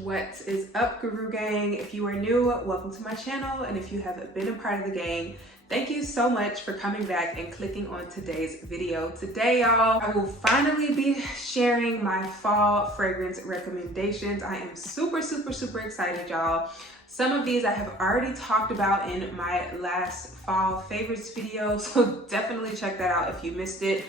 What is up, Guru Gang? If you are new, welcome to my channel, and if you have been a part of the gang, thank you so much for coming back and clicking on today's video. Today, y'all, I will finally be sharing my fall fragrance recommendations. I am super excited, y'all. Some of these I have already talked about in my last fall favorites video, so definitely check that out if you missed it.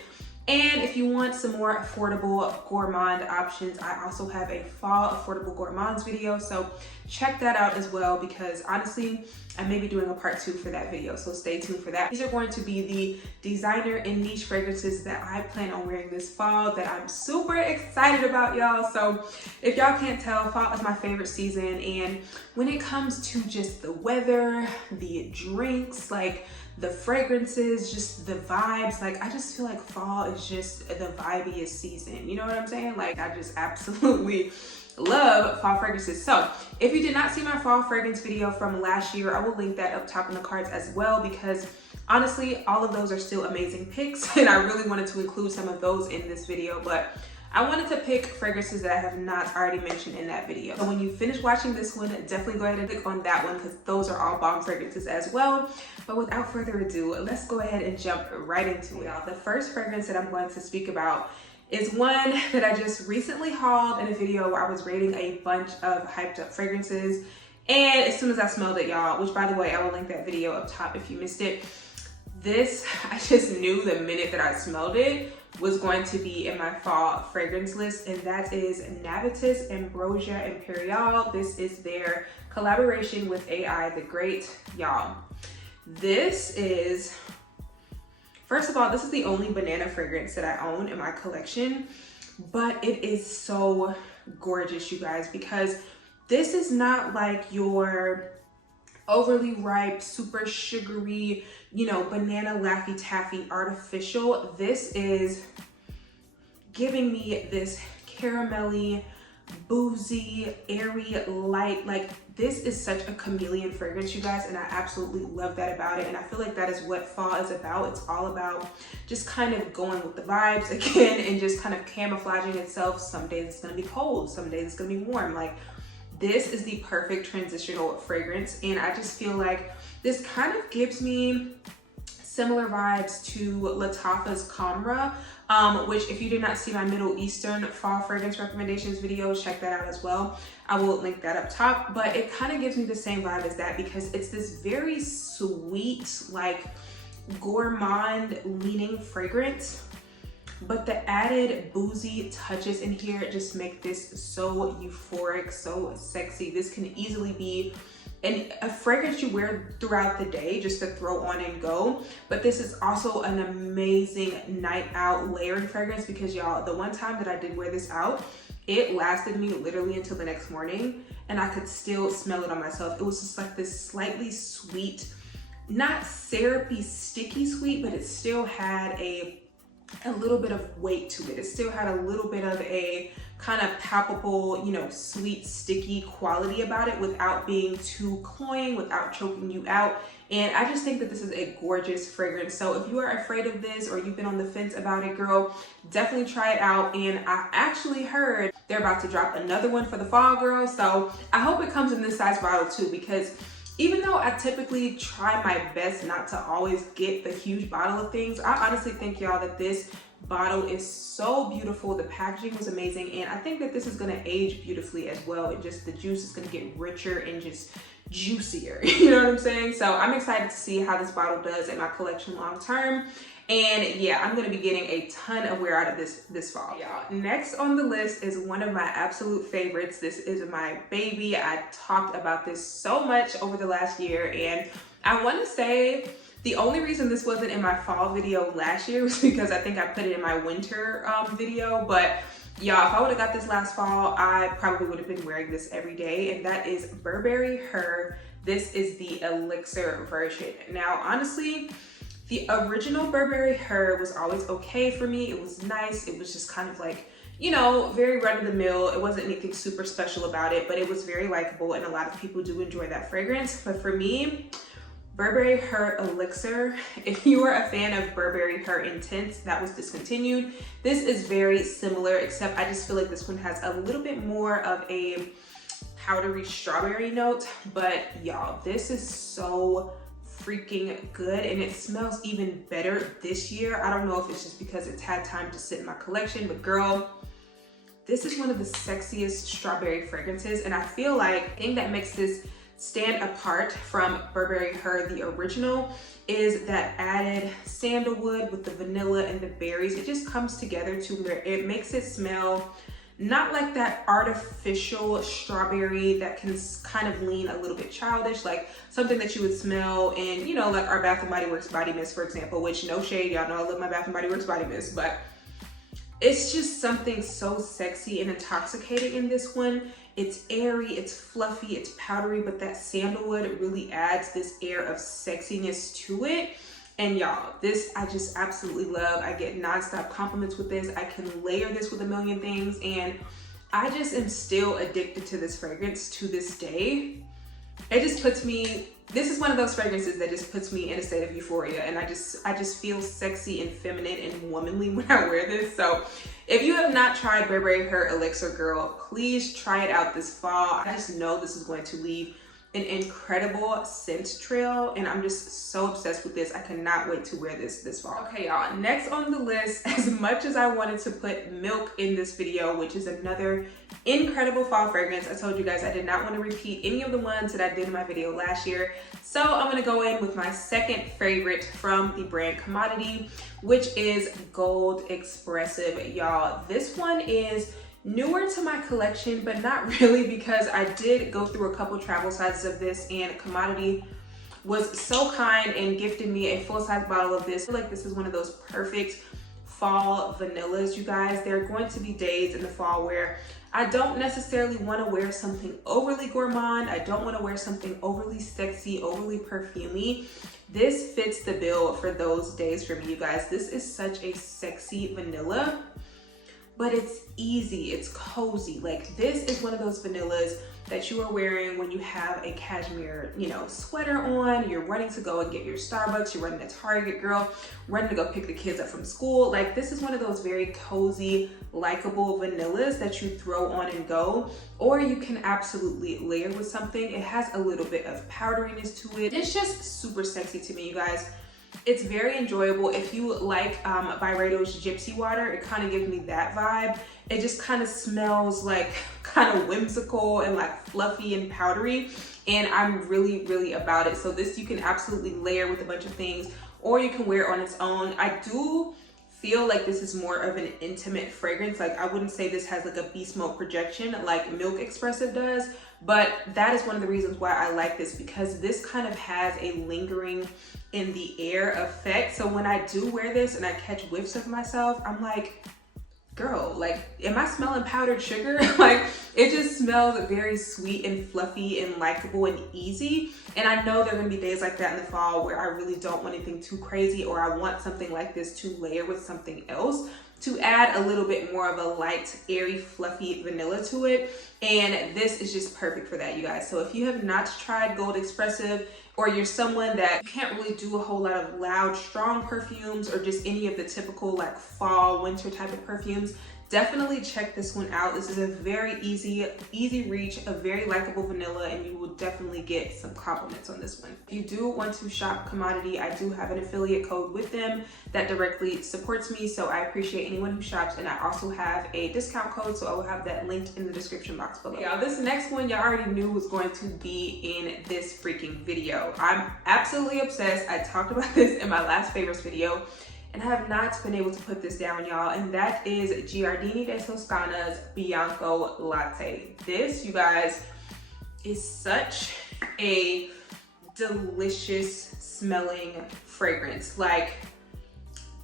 And if you want some more affordable gourmand options, I also have a fall affordable gourmands video, so check that out as well, because honestly, I may be doing a part 2 for that video, so stay tuned for that. These are going to be the designer and niche fragrances that I plan on wearing this fall that I'm super excited about, y'all. So if y'all can't tell, fall is my favorite season, and when it comes to just the weather, the drinks, like the fragrances, just the vibes, like I just feel like fall is just the vibiest season, you know what I'm saying? Like I just absolutely love fall fragrances. So if you did not see my fall fragrance video from last year, I will link that up top in the cards as well, because honestly all of those are still amazing picks and I really wanted to include some of those in this video, but I wanted to pick fragrances that I have not already mentioned in that video. So when you finish watching this one, definitely go ahead and click on that one, because those are all bomb fragrances as well. But without further ado, let's go ahead and jump right into it. The first fragrance that I'm going to speak about is one that I just recently hauled in a video where I was rating a bunch of hyped up fragrances. And as soon as I smelled it, y'all, which by the way, I will link that video up top if you missed it. This, I just knew the minute that I smelled it was going to be in my fall fragrance list, and that is Navitus Ambrosia Imperiale. This is their collaboration with AI the Great, y'all. This is, first of all, this is the only banana fragrance that I own in my collection, but it is so gorgeous, you guys, because this is not like your overly ripe, super sugary, you know, banana Laffy Taffy artificial. This is giving me this caramelly, boozy, airy, light. Like this is such a chameleon fragrance, you guys, and I absolutely love that about it. And I feel like that is what fall is about. It's all about just kind of going with the vibes again and just kind of camouflaging itself. Some days it's gonna be cold, some days it's gonna be warm. Like this is the perfect transitional fragrance, and I just feel like this kind of gives me similar vibes to Lattafa's Kamra, which if you did not see my Middle Eastern fall fragrance recommendations video, check that out as well. I will link that up top, but it kind of gives me the same vibe as that, because it's this very sweet, like gourmand leaning fragrance, but the added boozy touches in here just make this so euphoric, so sexy. This can easily be a fragrance you wear throughout the day just to throw on and go, but this is also an amazing night out layering fragrance, because y'all, the one time that I did wear this out, it lasted me literally until the next morning and I could still smell it on myself. It was just like this slightly sweet, not syrupy, sticky sweet, but it still had a little bit of weight to it. It still had a little bit of a kind of palpable, you know, sweet, sticky quality about it without being too cloying, without choking you out. And I just think that this is a gorgeous fragrance. So if you are afraid of this or you've been on the fence about it, girl, definitely try it out. And I actually heard they're about to drop another one for the fall, girl. So I hope it comes in this size bottle too, because even though I typically try my best not to always get the huge bottle of things, I honestly think, y'all, that this bottle is so beautiful. The packaging was amazing, and I think that this is gonna age beautifully as well. And just the juice is gonna get richer and just juicier, you know what I'm saying? So I'm excited to see how this bottle does in my collection long term. And yeah, I'm gonna be getting a ton of wear out of this fall, y'all. Next on the list is one of my absolute favorites. This is my baby. I talked about this so much over the last year, and I wanna say the only reason this wasn't in my fall video last year was because I think I put it in my winter video, but y'all, if I would've got this last fall, I probably would have been wearing this every day, and that is Burberry Her. This is the Elixir version. Now, honestly, the original Burberry Her was always okay for me. It was nice. It was just kind of like, you know, very run-of-the-mill. It wasn't anything super special about it, but it was very likable, and a lot of people do enjoy that fragrance. But for me, Burberry Her Elixir, if you are a fan of Burberry Her Intense, that was discontinued. This is very similar, except I just feel like this one has a little bit more of a powdery strawberry note, but y'all, this is so freaking good, and it smells even better this year. I don't know if it's just because it's had time to sit in my collection, but girl, this is one of the sexiest strawberry fragrances, and I feel like the thing that makes this stand apart from Burberry Her, the original, is that added sandalwood with the vanilla and the berries. It just comes together to where it makes it smell not like that artificial strawberry that can kind of lean a little bit childish, like something that you would smell in, you know, like our Bath & Body Works body mist, for example, which, no shade, y'all know I love my Bath & Body Works body mist, but it's just something so sexy and intoxicating in this one. It's airy, it's fluffy, it's powdery, but that sandalwood really adds this air of sexiness to it. And y'all, this I just absolutely love. I get nonstop compliments with this. I can layer this with a million things, and I just am still addicted to this fragrance to this day. It just puts me, this is one of those fragrances that just puts me in a state of euphoria, and I just feel sexy and feminine and womanly when I wear this. So if you have not tried Burberry Her Elixir, girl, please try it out this fall. I just know this is going to leave an incredible scent trail, and I'm just so obsessed with this. I cannot wait to wear this fall. Okay, y'all, next on the list, as much as I wanted to put Milk in this video, which is another incredible fall fragrance, I told you guys I did not want to repeat any of the ones that I did in my video last year. So I'm gonna go in with my second favorite from the brand Commodity, which is Gold Expressive. Y'all, this one is newer to my collection, but not really, because I did go through a couple travel sizes of this, and Commodity was so kind and gifted me a full-size bottle of this. I feel like this is one of those perfect fall vanillas, you guys. There are going to be days in the fall where I don't necessarily want to wear something overly gourmand. I don't want to wear something overly sexy, overly perfumey. This fits the bill for those days for me, you guys. This is such a sexy vanilla, but it's easy, it's cozy. Like, this is one of those vanillas that you are wearing when you have a cashmere, you know, sweater on, you're running to go and get your Starbucks, you're running to Target, girl, running to go pick the kids up from school. Like, this is one of those very cozy, likable vanillas that you throw on and go, or you can absolutely layer with something. It has a little bit of powderiness to it. It's just super sexy to me, you guys. It's very enjoyable. If you like Byredo's Gypsy Water, it kind of gives me that vibe. It just kind of smells like kind of whimsical and like fluffy and powdery, and I'm really about it. So this you can absolutely layer with a bunch of things, or you can wear it on its own. I do feel like this is more of an intimate fragrance. Like, I wouldn't say this has like a beast mode projection like Milk Expressive does, but that is one of the reasons why I like this, because this kind of has a lingering in the air effect. So when I do wear this and I catch whiffs of myself, I'm like, girl, like, am I smelling powdered sugar? Like, it just smells very sweet and fluffy and likable and easy. And I know there are gonna be days like that in the fall where I really don't want anything too crazy, or I want something like this to layer with something else to add a little bit more of a light, airy, fluffy vanilla to it. And this is just perfect for that, you guys. So if you have not tried Gold Expressive, or you're someone that can't really do a whole lot of loud, strong perfumes, or just any of the typical like fall, winter type of perfumes, definitely check this one out. This is a very easy reach, a very likable vanilla, and you will definitely get some compliments on this one. If you do want to shop Commodity, I do have an affiliate code with them that directly supports me, so I appreciate anyone who shops, and I also have a discount code, so I will have that linked in the description box below. Y'all, this next one y'all already knew was going to be in this freaking video. I'm absolutely obsessed. I talked about this in my last favorites video, and I have not been able to put this down, y'all, and that is Giardini de Toscana's Bianco Latte. This, you guys, is such a delicious smelling fragrance. Like,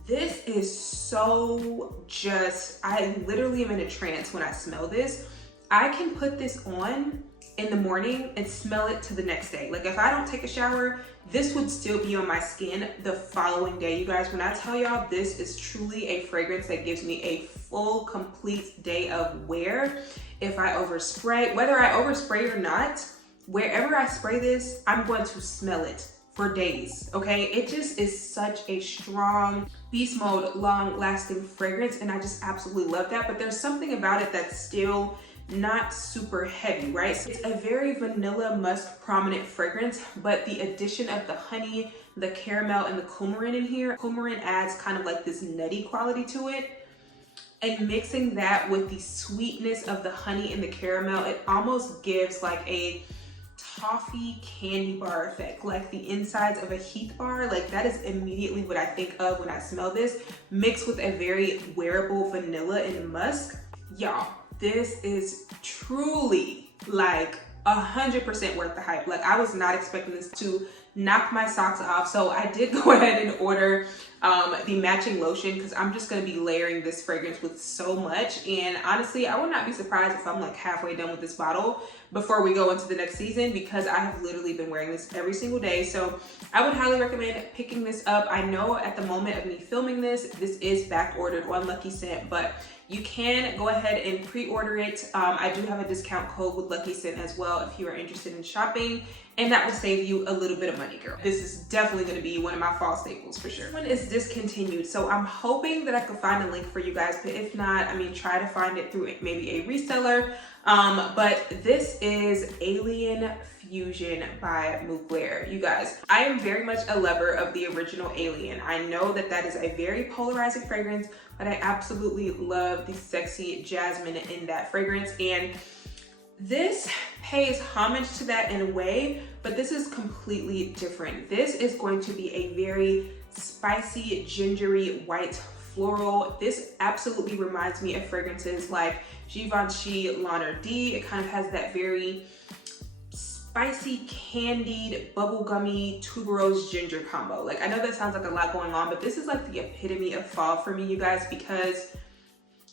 this is so just, I literally am in a trance when I smell this. I can put this on in the morning and smell it to the next day. Like, if I don't take a shower, this would still be on my skin the following day. You guys, when I tell y'all, this is truly a fragrance that gives me a full, complete day of wear. If I overspray, whether I overspray or not, wherever I spray this, I'm going to smell it for days, okay? It just is such a strong, beast mode, long lasting fragrance, and I just absolutely love that. But there's something about it that still not super heavy, right? So it's a very vanilla musk prominent fragrance, but the addition of the honey, the caramel, and the coumarin in here, coumarin adds kind of like this nutty quality to it. And mixing that with the sweetness of the honey and the caramel, it almost gives like a toffee candy bar effect, like the insides of a Heath bar. Like that is immediately what I think of when I smell this, mixed with a very wearable vanilla and musk. Y'all, this is truly like 100% worth the hype. Like I was not expecting this to knock my socks off. So I did go ahead and order the matching lotion because I'm just going to be layering this fragrance with so much. And honestly, I would not be surprised if I'm like halfway done with this bottle before we go into the next season, because I have literally been wearing this every single day. So I would highly recommend picking this up. I know at the moment of me filming this, this is back ordered on Lucky Scent, but you can go ahead and pre-order it. I do have a discount code with Lucky Scent as well if you are interested in shopping, and that will save you a little bit of money, girl. This is definitely gonna be one of my fall staples for sure. This one is discontinued, so I'm hoping that I could find a link for you guys, but if not, I mean, try to find it through maybe a reseller. But this is Alien Fusion by Mugler. You guys, I am very much a lover of the original Alien. I know that that is a very polarizing fragrance, but I absolutely love the sexy jasmine in that fragrance. And this pays homage to that in a way, but this is completely different. This is going to be a very spicy, gingery, white floral. This absolutely reminds me of fragrances like Givenchy L'Honneur-D. It kind of has that very spicy, candied, bubblegummy, tuberose ginger combo. Like I know that sounds like a lot going on, but this is like the epitome of fall for me, you guys, because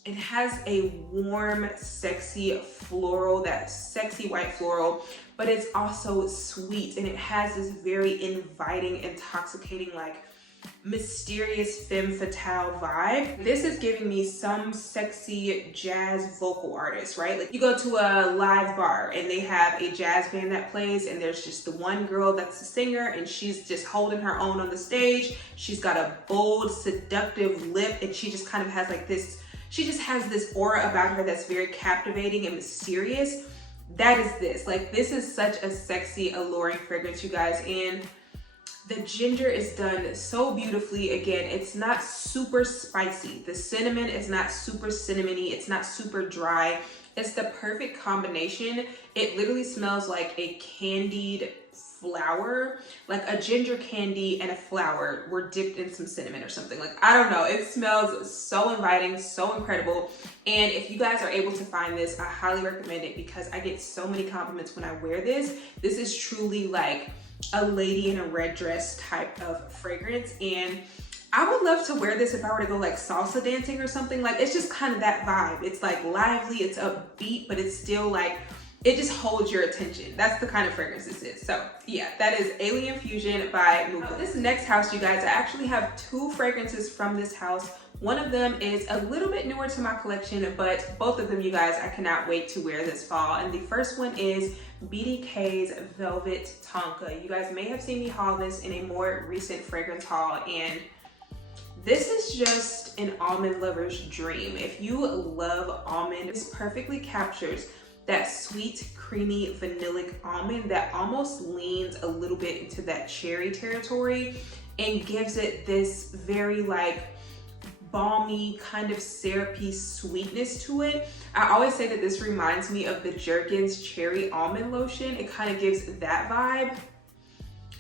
it has a warm, sexy floral, that sexy white floral, but it's also sweet, and it has this very inviting, intoxicating, like mysterious femme fatale vibe. This is giving me some sexy jazz vocal artist, right? Like you go to a live bar and they have a jazz band that plays, and there's just the one girl that's the singer, and she's just holding her own on the stage. She's got a bold, seductive lip, and she just kind of has like this, she just has this aura about her that's very captivating and mysterious. That is this. Like this is such a sexy, alluring fragrance, you guys. And the ginger is done so beautifully. Again, it's not super spicy. The cinnamon is not super cinnamony. It's not super dry. It's the perfect combination. It literally smells like a candied flower, like a ginger candy and a flower were dipped in some cinnamon or something. Like, I don't know. It smells so inviting, so incredible. And if you guys are able to find this, I highly recommend it because I get so many compliments when I wear this. This is truly like a lady in a red dress type of fragrance, and I would love to wear this if I were to go like salsa dancing or something. Like it's just kind of that vibe. It's like lively, it's upbeat, but it's still like, it just holds your attention. That's the kind of fragrance this is. So yeah, that is Alien Fusion by Mugler. This next house, you guys, I actually have two fragrances from this house. One of them is a little bit newer to my collection, but both of them, you guys, I cannot wait to wear this fall. And the first one is BDK's Velvet Tonka. You guys may have seen me haul this in a more recent fragrance haul, and this is just an almond lover's dream. If you love almond, this perfectly captures that sweet, creamy, vanillic almond that almost leans a little bit into that cherry territory and gives it this very like balmy kind of syrupy sweetness to it. I always say that this reminds me of the Jergens cherry almond lotion. It kind of gives that vibe,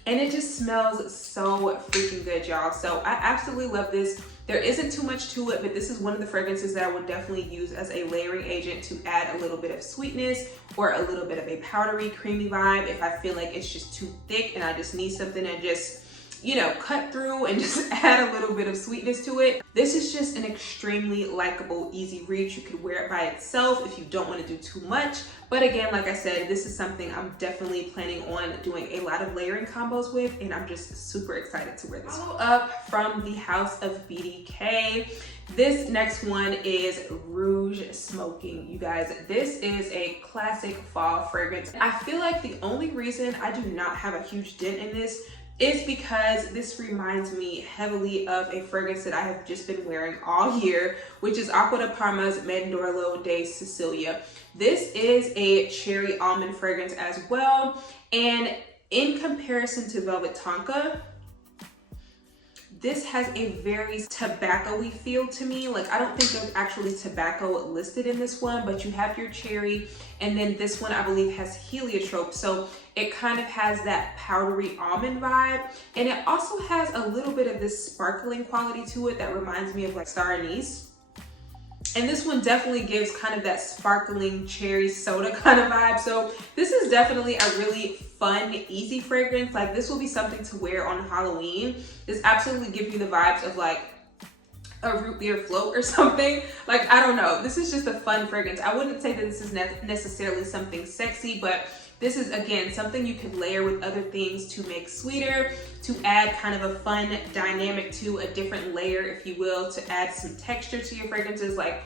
and it just smells so freaking good, y'all. So I absolutely love this. There isn't too much to it, but this is one of the fragrances that I would definitely use as a layering agent to add a little bit of sweetness or a little bit of a powdery, creamy vibe if I feel like it's just too thick and I just need something to just, you know, cut through and just add a little bit of sweetness to it. This is just an extremely likable, easy reach. You could wear it by itself if you don't want to do too much. But again, like I said, this is something I'm definitely planning on doing a lot of layering combos with, and I'm just super excited to wear this. Follow up from the house of BDK. This next one is Rouge Smoking. You guys, this is a classic fall fragrance. I feel like the only reason I do not have a huge dent in this is because this reminds me heavily of a fragrance that I have just been wearing all year, which is Acqua di Parma's Mandorlo de Sicilia. This is a cherry almond fragrance as well, and in comparison to Velvet Tonka, this has a very tobacco-y feel to me. Like, I don't think there's actually tobacco listed in this one, but you have your cherry, and then this one I believe has heliotrope. So it kind of has that powdery almond vibe, and it also has a little bit of this sparkling quality to it that reminds me of like star anise. And this one definitely gives kind of that sparkling cherry soda kind of vibe. So this is definitely a really fun, easy fragrance. Like, this will be something to wear on Halloween. This absolutely gives you the vibes of like a root beer float or something. Like, I don't know. This is just a fun fragrance. I wouldn't say that this is necessarily something sexy, but this is, again, something you could layer with other things to make sweeter, to add kind of a fun dynamic to a different layer, if you will, to add some texture to your fragrances. Like,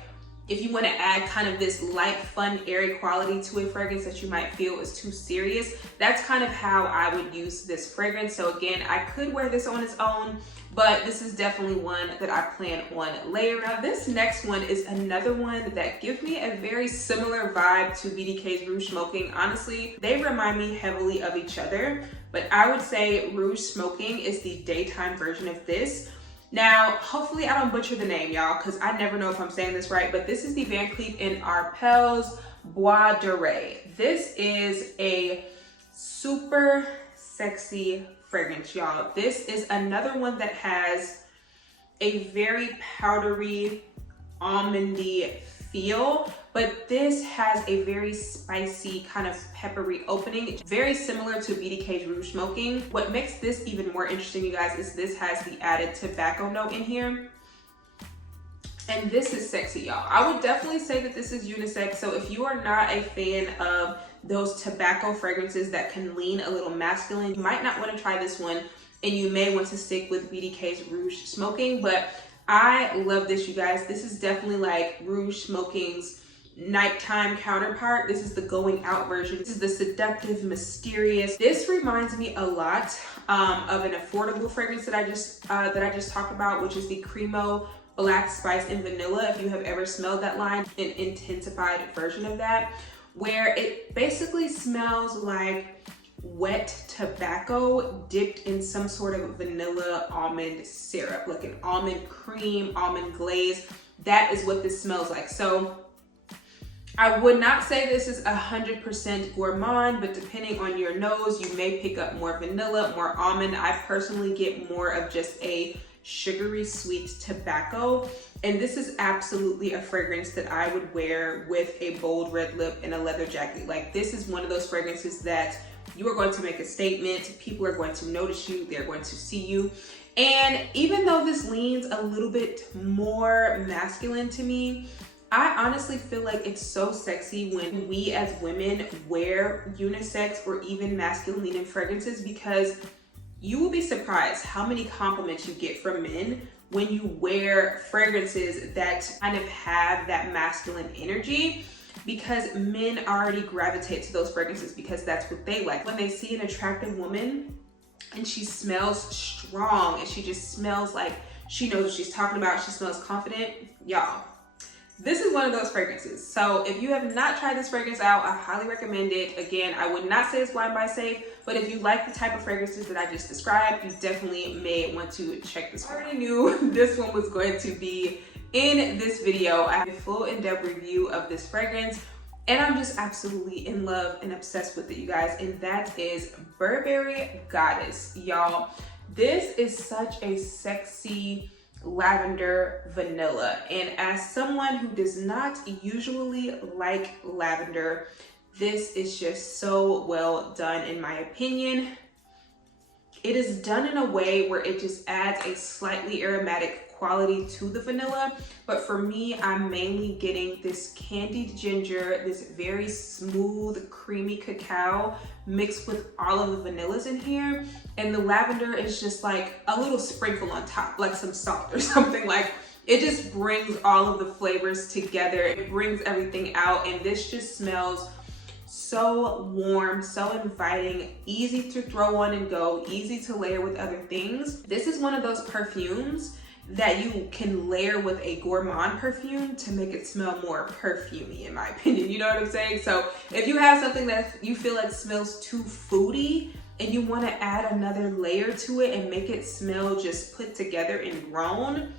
if you want to add kind of this light, fun, airy quality to a fragrance that you might feel is too serious, that's kind of how I would use this fragrance. So again, I could wear this on its own, but this is definitely one that I plan on layering. Now, this next one is another one that gives me a very similar vibe to BDK's Rouge Smoking. Honestly, they remind me heavily of each other, but I would say Rouge Smoking is the daytime version of this. Now, hopefully I don't butcher the name, y'all, because I never know if I'm saying this right, but this is the Van Cleef in Arpels Bois Doré. This is a super sexy fragrance, y'all. This is another one that has a very powdery, almondy feel, but this has a very spicy, kind of peppery opening. It's very similar to BDK's Rouge Smoking. What makes this even more interesting, you guys, is this has the added tobacco note in here. And this is sexy, y'all. I would definitely say that this is unisex. So if you are not a fan of those tobacco fragrances that can lean a little masculine, you might not want to try this one, and you may want to stick with BDK's Rouge Smoking. But I love this, you guys. This is definitely like Rouge Smoking's nighttime counterpart. This is the going out version. This is the seductive, mysterious. This reminds me a lot of an affordable fragrance that I just talked about, which is the Cremo Black Spice and Vanilla. If you have ever smelled that line, an intensified version of that, where it basically smells like wet tobacco dipped in some sort of vanilla almond syrup, like an almond cream, almond glaze. That is what this smells like. So I would not say this is 100% gourmand, but depending on your nose, you may pick up more vanilla, more almond. I personally get more of just a sugary sweet tobacco, and this is absolutely a fragrance that I would wear with a bold red lip and a leather jacket. Like, this is one of those fragrances that you are going to make a statement. People are going to notice you. They're going to see you. And even though this leans a little bit more masculine to me, I honestly feel like it's so sexy when we as women wear unisex or even masculine fragrances, because you will be surprised how many compliments you get from men when you wear fragrances that kind of have that masculine energy, because men already gravitate to those fragrances because that's what they like. When they see an attractive woman and she smells strong and she just smells like she knows what she's talking about, she smells confident, y'all, this is one of those fragrances. So if you have not tried this fragrance out, I highly recommend it. Again, I would not say it's blind buy safe, but if you like the type of fragrances that I just described, you definitely may want to check this one out. I already knew this one was going to be in this video. I have a full in-depth review of this fragrance, and I'm just absolutely in love and obsessed with it, you guys, and that is Burberry Goddess. Y'all, this is such a sexy lavender vanilla, and as someone who does not usually like lavender, this is just so well done in my opinion. It is done in a way where it just adds a slightly aromatic quality to the vanilla, but for me, I'm mainly getting this candied ginger, this very smooth, creamy cacao mixed with all of the vanillas in here, and the lavender is just like a little sprinkle on top, like some salt or something. Like, it just brings all of the flavors together. It brings everything out, and this just smells so warm, so inviting, easy to throw on and go, easy to layer with other things. This is one of those perfumes that you can layer with a gourmand perfume to make it smell more perfumey, in my opinion. You know what I'm saying? So if you have something that you feel like smells too foodie and you want to add another layer to it and make it smell just put together and grown,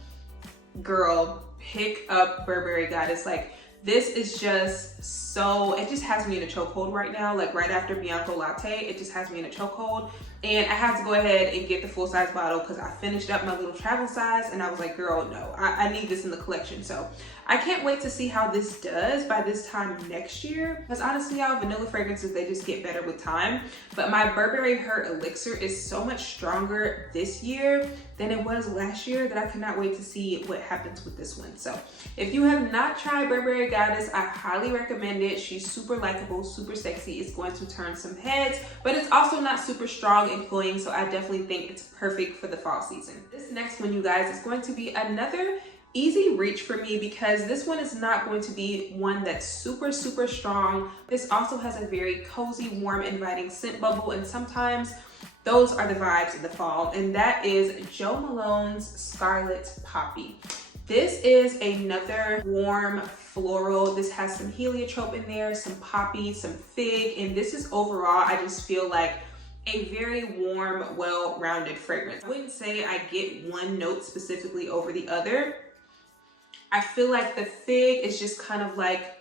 girl, pick up Burberry Goddess. Like, this is just so, it just has me in a chokehold right now. Like right after Bianco Latte, it just has me in a chokehold. And I had to go ahead and get the full size bottle because I finished up my little travel size and I was like, girl, no, I need this in the collection. So I can't wait to see how this does by this time next year. Because honestly, y'all, vanilla fragrances, they just get better with time. But my Burberry Her Elixir is so much stronger this year than it was last year that I cannot wait to see what happens with this one. So if you have not tried Burberry Goddess, I highly recommend it. She's super likable, super sexy. It's going to turn some heads, but it's also not super strong and cloying, so I definitely think it's perfect for the fall season. This next one, you guys, is going to be another easy reach for me because this one is not going to be one that's super strong. This also has a very cozy, warm, inviting scent bubble, and sometimes those are the vibes in the fall, and that is Jo Malone's Scarlett Poppy. This is another warm floral. This has some heliotrope in there, some poppy, some fig, and this is overall, I just feel like a very warm, well-rounded fragrance. I wouldn't say I get one note specifically over the other. I feel like the fig is just kind of like,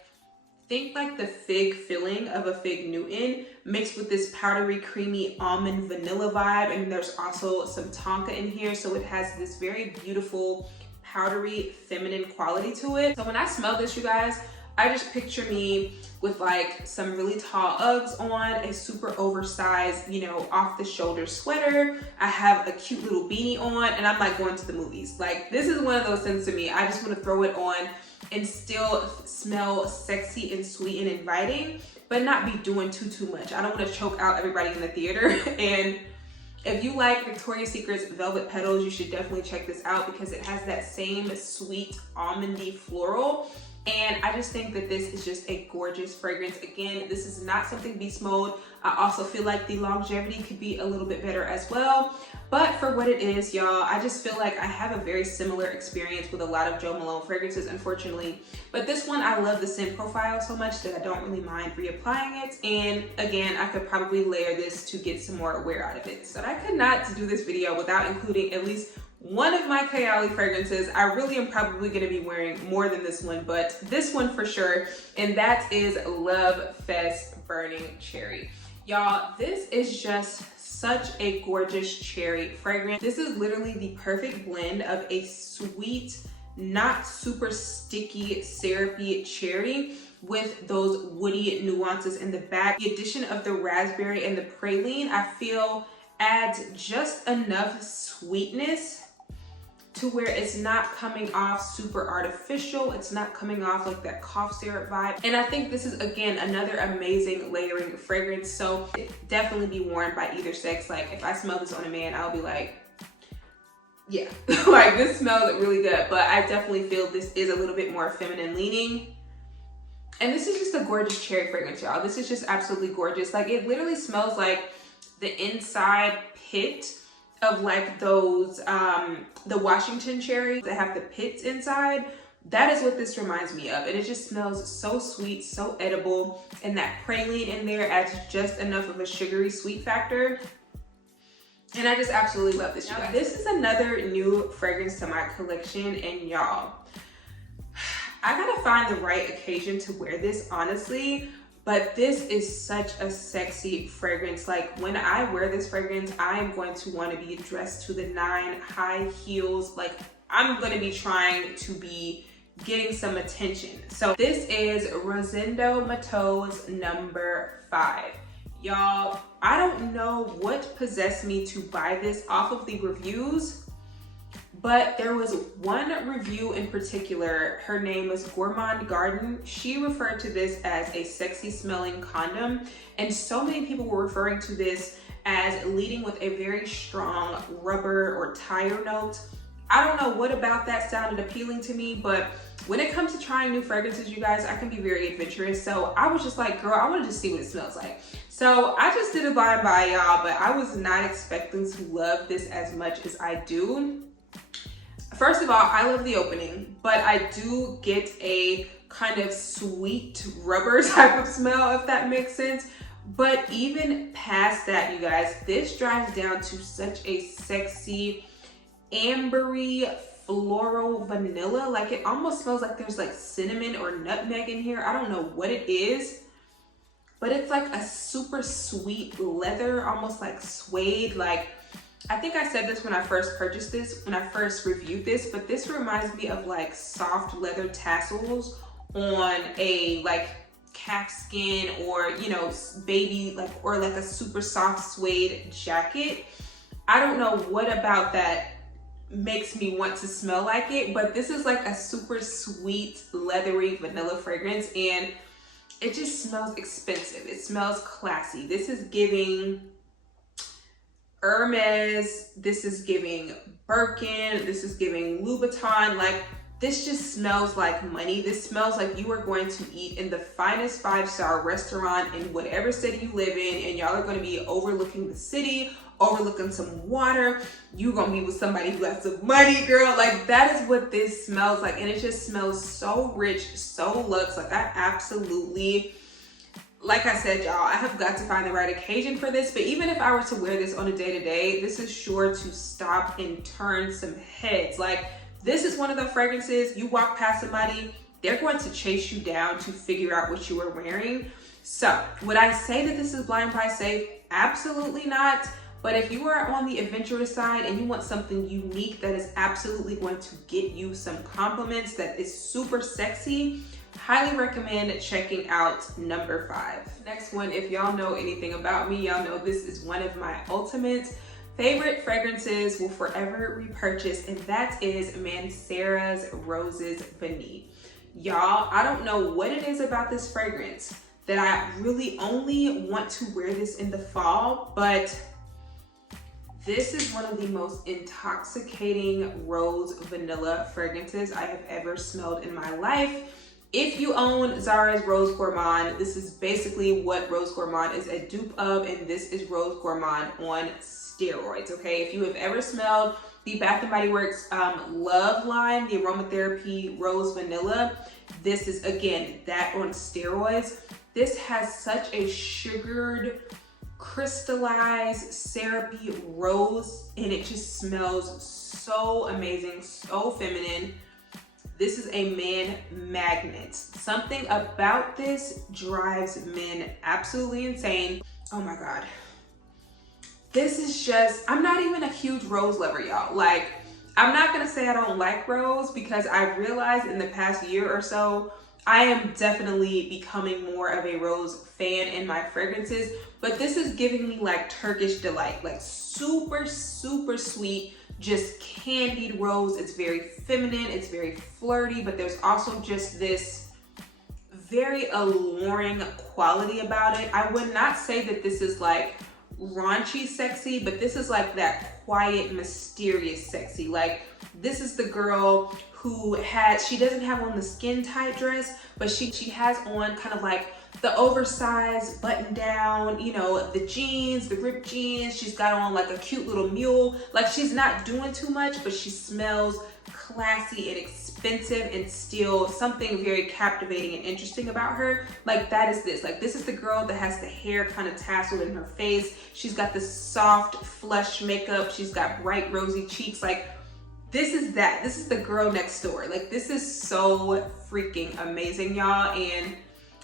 think like the fig filling of a fig Newton mixed with this powdery, creamy almond vanilla vibe. And there's also some Tonka in here. So it has this very beautiful, powdery, feminine quality to it. So when I smell this, you guys, I just picture me with like some really tall Uggs on, a super oversized, you know, off the shoulder sweater. I have a cute little beanie on, and I'm like going to the movies. Like, this is one of those things to me. I just want to throw it on and still smell sexy and sweet and inviting, but not be doing too much. I don't want to choke out everybody in the theater. And if you like Victoria's Secret's Velvet Petals, you should definitely check this out because it has that same sweet almondy floral. And I just think that this is just a gorgeous fragrance. Again, this is not something beast mode. I also feel like the longevity could be a little bit better as well. But for what it is, y'all, I just feel like I have a very similar experience with a lot of Jo Malone fragrances, unfortunately. But this one, I love the scent profile so much that I don't really mind reapplying it. And again, I could probably layer this to get some more wear out of it. So I could not do this video without including at least one of my Kayali fragrances. I really am probably going to be wearing more than this one, but this one for sure, and that is Lovefest Burning Cherry. Y'all, this is just such a gorgeous cherry fragrance. This is literally the perfect blend of a sweet, not super sticky, syrupy cherry with those woody nuances in the back. The addition of the raspberry and the praline, I feel, adds just enough sweetness to where it's not coming off super artificial. It's not coming off like that cough syrup vibe. And I think this is, again, another amazing layering fragrance. So it definitely be worn by either sex. Like, if I smell this on a man, I'll be like, yeah, like, this smells really good. But I definitely feel this is a little bit more feminine leaning. And this is just a gorgeous cherry fragrance, y'all. This is just absolutely gorgeous. Like, it literally smells like the inside pit of like those, the Washington cherries that have the pits inside. That is what this reminds me of. And it just smells so sweet, so edible. And that praline in there adds just enough of a sugary sweet factor. And I just absolutely love this, you guys. This is another new fragrance to my collection, and y'all, I gotta find the right occasion to wear this, honestly. But this is such a sexy fragrance. Like, when I wear this fragrance, I am going to want to be dressed to the nine, high heels. Like, I'm going to be trying to be getting some attention. So this is Rosendo Mateu's number 5. Y'all, I don't know what possessed me to buy this off of the reviews, but there was one review in particular. Her name was Gourmand Garden. She referred to this as a sexy smelling condom. And so many people were referring to this as leading with a very strong rubber or tire note. I don't know what about that sounded appealing to me, but when it comes to trying new fragrances, you guys, I can be very adventurous. So I was just like, girl, I want to just see what it smells like. So I just did a blind buy, y'all, but I was not expecting to love this as much as I do. First of all, I love the opening, but I do get a kind of sweet rubber type of smell, if that makes sense. But even past that, you guys, this drives down to such a sexy, ambery, floral vanilla. Like, it almost smells like there's like cinnamon or nutmeg in here. I don't know what it is, but it's like a super sweet leather, almost like suede. Like, I think I said this when I first purchased this, when I first reviewed this, but this reminds me of like soft leather tassels on a like calfskin or, you know, baby, like, or like a super soft suede jacket. I don't know what about that makes me want to smell like it, but this is like a super sweet leathery vanilla fragrance, and it just smells expensive. It smells classy. This is giving Hermes, this is giving Birkin, this is giving Louboutin. Like, this just smells like money. This smells like you are going to eat in the finest 5-star restaurant in whatever city you live in, and y'all are going to be overlooking the city, overlooking some water. You're going to be with somebody who has some money, girl. Like, that is what this smells like, and it just smells so rich, so luxe. Like, I absolutely, like I said, y'all, I have got to find the right occasion for this, but even if I were to wear this on a day-to-day, this is sure to stop and turn some heads. Like, this is one of the fragrances, you walk past somebody, they're going to chase you down to figure out what you are wearing. So, would I say that this is blind buy safe? Absolutely not. But if you are on the adventurous side and you want something unique that is absolutely going to get you some compliments, that is super sexy, highly recommend checking out number 5. Next one, if y'all know anything about me, y'all know this is one of my ultimate favorite fragrances, will forever repurchase, and that is Mancera's Roses Vanille. Y'all, I don't know what it is about this fragrance that I really only want to wear this in the fall, but this is one of the most intoxicating rose vanilla fragrances I have ever smelled in my life. If you own Zara's Rose Gourmand, this is basically what Rose Gourmand is a dupe of, and this is Rose Gourmand on steroids, okay? If you have ever smelled the Bath & Body Works Love line, the aromatherapy rose vanilla, this is, again, that on steroids. This has such a sugared, crystallized, syrupy rose, and it just smells so amazing, so feminine. This is a man magnet. Something about this drives men absolutely insane. Oh my God. This is just, I'm not even a huge rose lover, y'all. Like, I'm not gonna say I don't like rose, because I realized in the past year or so, I am definitely becoming more of a rose fan in my fragrances, but this is giving me like Turkish delight, like super, super sweet, just candied rose. It's very feminine, it's very flirty, but there's also just this very alluring quality about it. I would not say that this is like raunchy sexy, but this is like that quiet, mysterious sexy. Like, this is the girl who she doesn't have on the skin tight dress, but she has on kind of like the oversized button down, you know, the jeans, the ripped jeans. She's got on like a cute little mule. Like, she's not doing too much, but she smells classy and expensive, and still something very captivating and interesting about her. Like, that is this. Like, this is the girl that has the hair kind of tasseled in her face. She's got this soft, flush makeup. She's got bright, rosy cheeks. Like, this is that. This is the girl next door. Like, this is so freaking amazing, y'all. And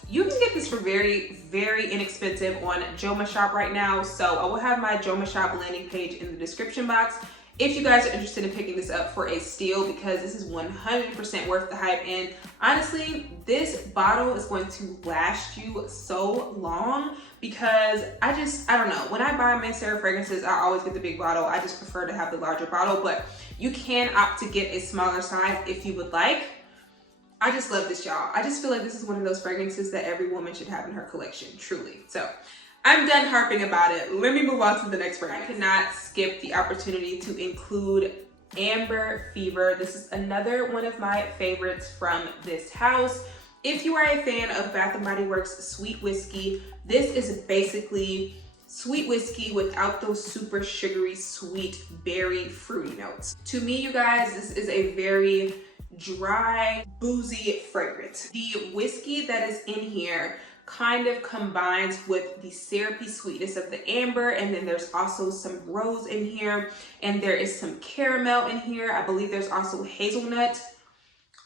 you can get this for very, very inexpensive on Joma Shop right now. So I will have my Joma Shop landing page in the description box if you guys are interested in picking this up for a steal, because this is 100% worth the hype. And honestly, this bottle is going to last you so long, because I don't know. When I buy Mancera fragrances, I always get the big bottle. I just prefer to have the larger bottle, but you can opt to get a smaller size if you would like. I just love this, y'all. I just feel like this is one of those fragrances that every woman should have in her collection, truly. So I'm done harping about it. Let me move on to the next fragrance. I could not skip the opportunity to include Amber Fever. This is another one of my favorites from this house. If you are a fan of Bath & Body Works Sweet Whiskey, this is basically sweet whiskey without those super sugary, sweet, berry, fruity notes. To me, you guys, this is a very dry, boozy fragrance. The whiskey that is in here kind of combines with the syrupy sweetness of the amber, and then there's also some rose in here, and there is some caramel in here. I believe there's also hazelnut.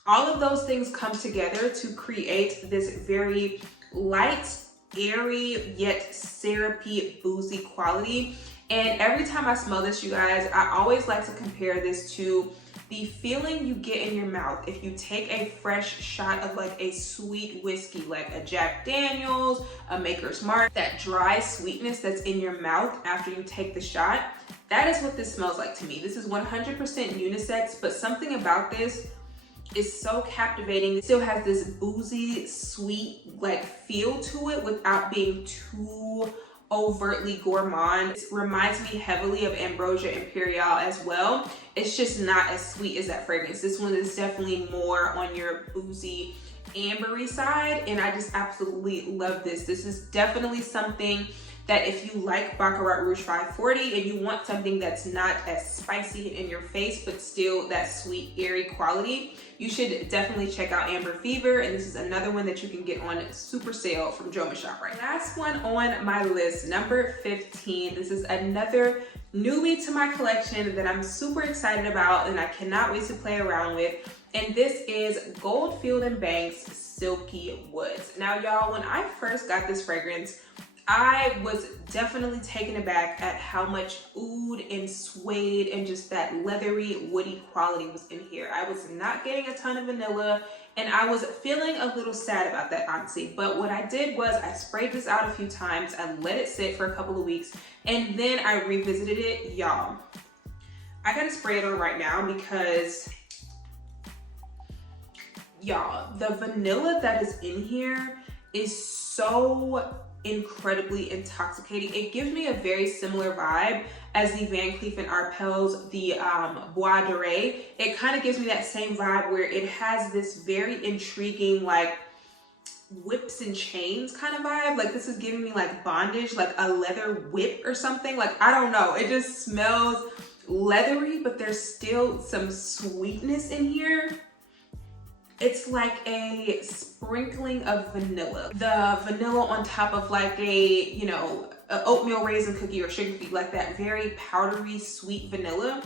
All of those things come together to create this very light, airy, yet syrupy, boozy quality. And every time I smell this, you guys, I always like to compare this to the feeling you get in your mouth if you take a fresh shot of like a sweet whiskey, like a Jack Daniels, a Maker's Mark, that dry sweetness that's in your mouth after you take the shot. That is what this smells like to me. This is 100% unisex, but something about this is so captivating. It still has this boozy, sweet like feel to it without being too overtly gourmand. It reminds me heavily of Ambrosia Imperiale as well. It's just not as sweet as that fragrance. This one is definitely more on your boozy, ambery side, and I just absolutely love this. This is definitely something that if you like Baccarat Rouge 540 and you want something that's not as spicy in your face but still that sweet, airy quality, you should definitely check out Amber Fever, and this is another one that you can get on super sale from Joma Shop right now. Last one on my list, number 15. This is another newbie to my collection that I'm super excited about and I cannot wait to play around with, and this is Goldfield and Banks Silky Woods. Now y'all, when I first got this fragrance, I was definitely taken aback at how much oud and suede and just that leathery, woody quality was in here. I was not getting a ton of vanilla, and I was feeling a little sad about that, honestly. But what I did was I sprayed this out a few times, I let it sit for a couple of weeks, and then I revisited it. Y'all, I gotta spray it on right now because, y'all, the vanilla that is in here is so incredibly intoxicating. It gives me a very similar vibe as the Van Cleef and Arpels, the Bois Doré. It kind of gives me that same vibe where it has this very intriguing, like whips and chains kind of vibe. Like this is giving me like bondage, like a leather whip or something. Like, I don't know. It just smells leathery, but there's still some sweetness in here. It's like a sprinkling of vanilla. The vanilla on top of like a, you know, an oatmeal raisin cookie or sugar cookie, like that very powdery sweet vanilla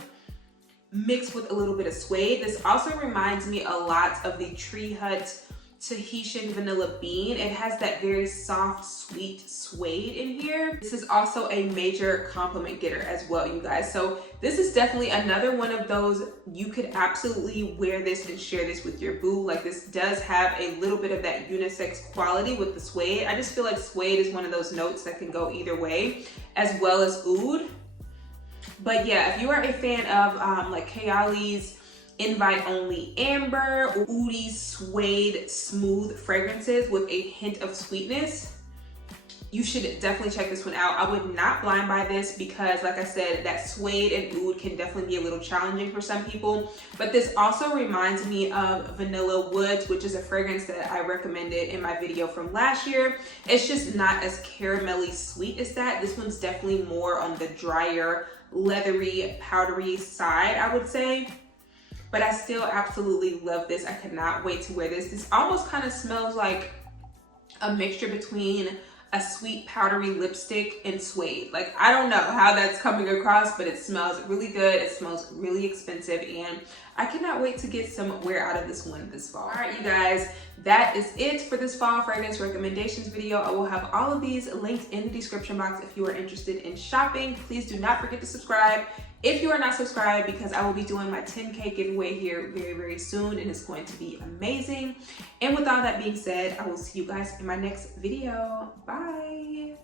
mixed with a little bit of suede. This also reminds me a lot of the Tree Hut Tahitian vanilla bean. It has that very soft, sweet suede in here. This is also a major compliment getter as well, you guys. So this is definitely another one of those, you could absolutely wear this and share this with your boo. Like this does have a little bit of that unisex quality with the suede. I just feel like suede is one of those notes that can go either way, as well as oud. But yeah, if you are a fan of like Kayali's Invite Only Amber, oudy, suede, smooth fragrances with a hint of sweetness, you should definitely check this one out. I would not blind buy this because, like I said, that suede and oud can definitely be a little challenging for some people. But this also reminds me of Vanilla Woods, which is a fragrance that I recommended in my video from last year. It's just not as caramelly sweet as that. This one's definitely more on the drier, leathery, powdery side, I would say. But I still absolutely love this. I could not wait to wear this. This almost kind of smells like a mixture between a sweet powdery lipstick and suede. Like, I don't know how that's coming across, but it smells really good. It smells really expensive, and I cannot wait to get some wear out of this one this fall. All right, you guys, that is it for this fall fragrance recommendations video. I will have all of these linked in the description box if you are interested in shopping. Please do not forget to subscribe if you are not subscribed, because I will be doing my 10K giveaway here very, very soon, and it's going to be amazing. And with all that being said, I will see you guys in my next video. Bye.